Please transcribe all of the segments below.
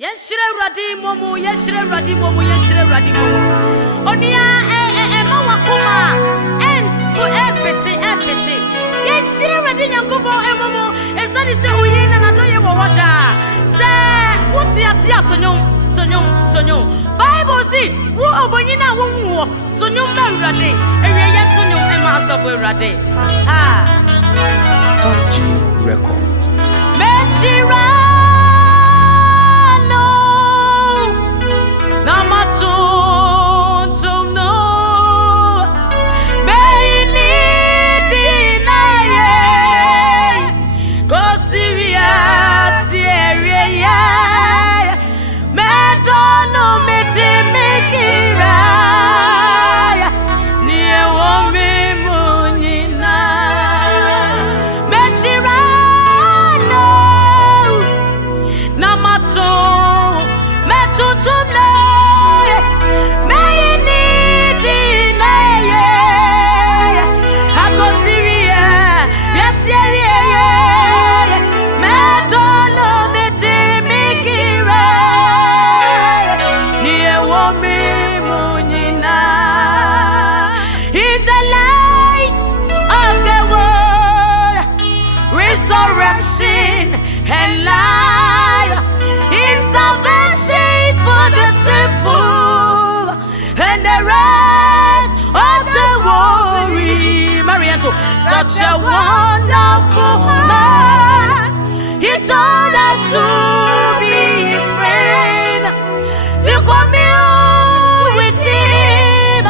Yeshire radi momu, yeshire radi momu, yeshire radi momu. Onia ma wakuma ku empty. Yeshire radi nyankobo momu. Ezani se uyina na doye wawada. Se uti asi atonyom. Bible si wo obonyina wo nwo. Tonyom ba radi. Ewe yem tonyom ema asabo radi. Ha. Top G Record. Meshira and life is salvation for the sinful and the rest of the worry. Marianto, such a wonderful man. He told us to be his friend, to commune with him,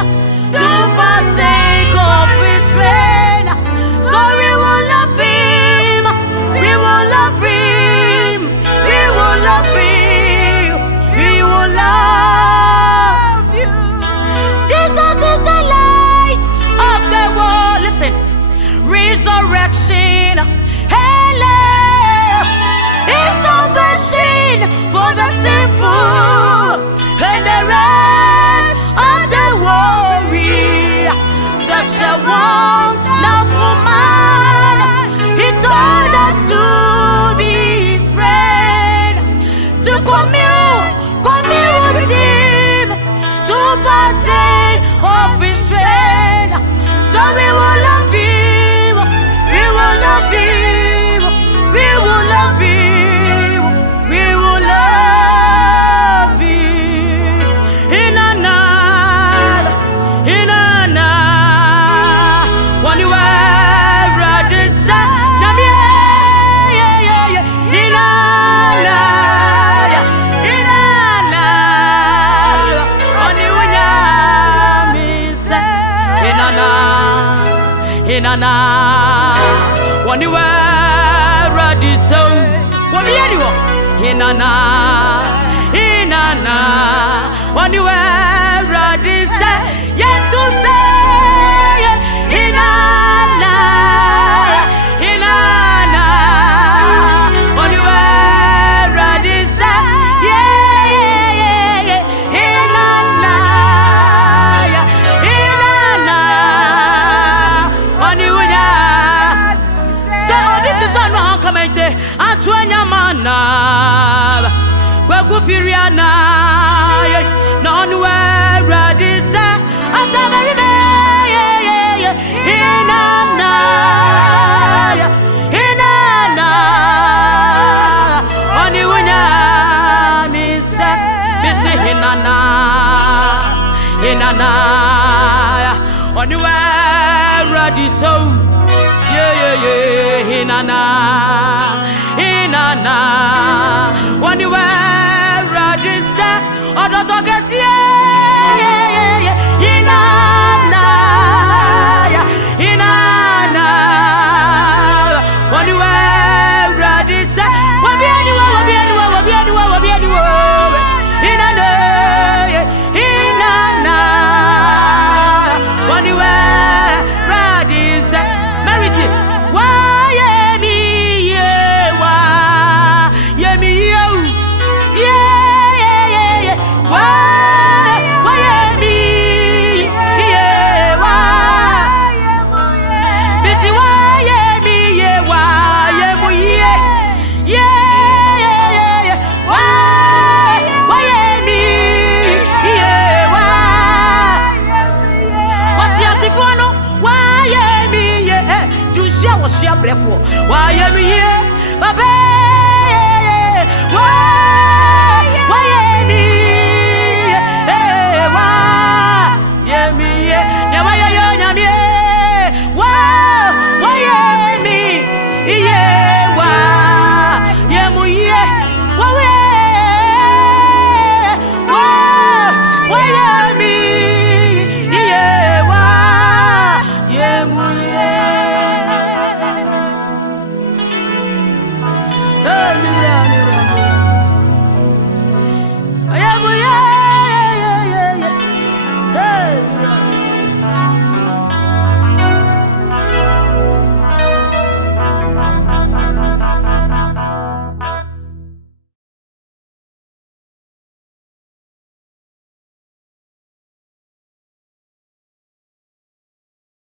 to partake of his friend. So we will love him, we will love him. We will love you. Jesus is the light of the world. Listen, resurrection, hell is salvation for the sinful and the rest of the worry. Such a wonderful man. He told us to be his friend, to commune with him, to partake of his strength. So we will love him, we will love him, we will love him, we will love him. In a when you are ready, Inana, when you were ready, so what be anyone? Inana, when you were ready, say, yet to say, Inana, when you were ready, say, yeah, Inana. Atwanya mana kwa firiana non we ready say asabari me inana oni wunya mi say bisi inana oni we ready so yeah inana when you were ready, say, or don't talk as inana, when you were ready, say, we'll be anywhere, inana, when you were ready, say, marriage, why me? Why? abusua brefo wa ye no ye babe